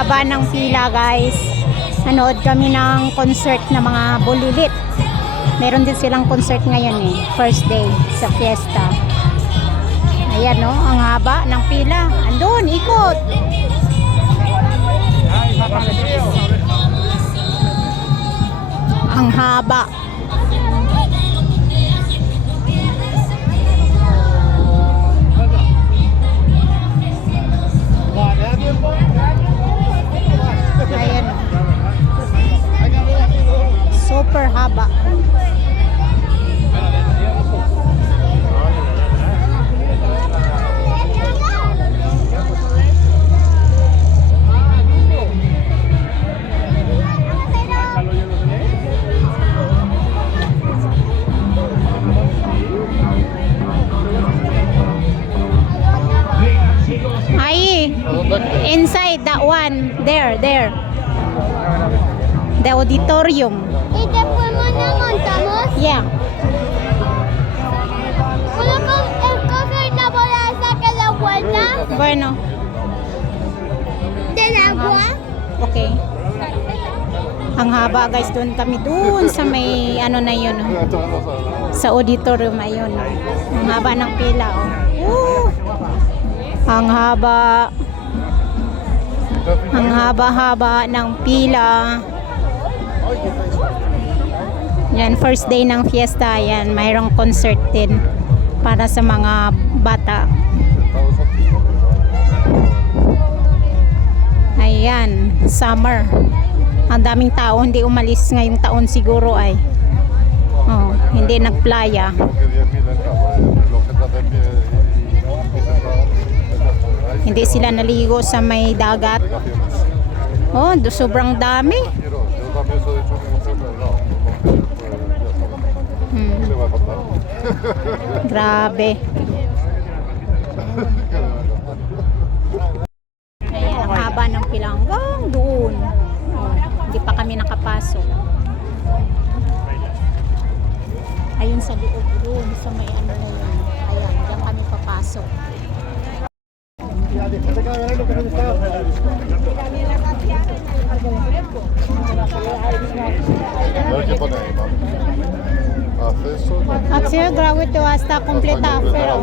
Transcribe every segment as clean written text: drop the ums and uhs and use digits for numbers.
haba ng pila, guys. Nanood kami ng concert ng mga bulilit. Meron din silang concert ngayon eh. First day sa fiesta. Ayan no, ang haba ng pila. Andun, ikot. Ang haba. Ayan. Super haba. Ay, inside that one. There. The auditorium. ¿Y después nos montamos? Yeah. ¿Puedo coger la bola esa que da vuelta? Bueno. ¿Del agua? Okay. Ang haba, guys. Doon kami sa may ano na yun. Oh. Sa auditorium ayun. Ang haba ng pila. Oh. Ang haba. Ang haba-haba ng pila. Yan, first day ng fiesta. Yan, mayroong concert din para sa mga bata. Ayan, summer. Ang daming tao, hindi umalis ngayong taon siguro ay. Oh, hindi nagplaya. Hindi sila naligo sa may dagat. Oh, sobrang dami. Grabe. Ayan, ang haba ng pilanggang doon. Oh, hindi pa kami nakapasok. Ayun sa loob doon, sa may ano na yun. Ayan, diyan kami papasok. Acceso gratuito hasta completa afero.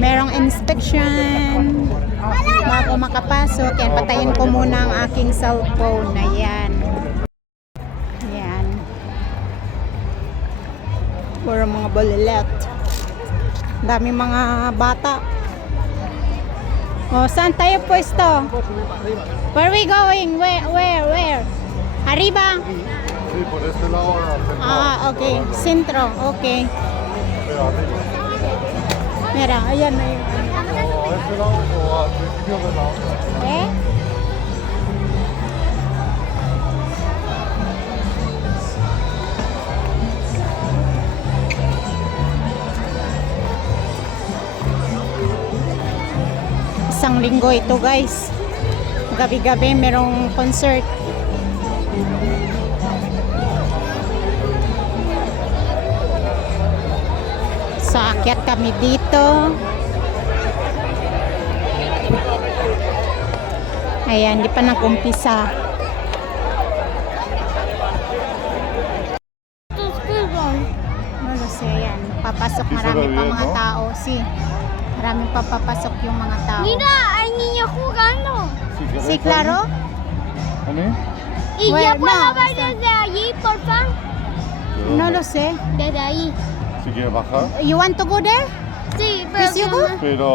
Merong inspection bago makapasok. Yan, patayin ko muna ang aking cellphone. Ayan. Ayan. Puro mga balilet. Dami mga bata. Oh, saan tayo pwesto? Where we going? Where? Arriba? Sí, por este lado a la central. Ah, okay. Centro. Okay. Mira, ayan na yun. O a este lado o al principio de la otra. Eh? Isang linggo ito, guys. Gabi-gabi merong concert. So, akyat kami dito. Ayan, di pa nag-umpisa. Ayan, papasok, marami pa mga tao. Marami pa papasok yung mga tao. Mira, hay niños jugando. Sí, claro. ¿Y yo Bueno, puedo no, ver desde allí, por favor? No lo sé. Desde ahí. Si quieres bajar, You want to go there? Sí, pero... Please, you go? pero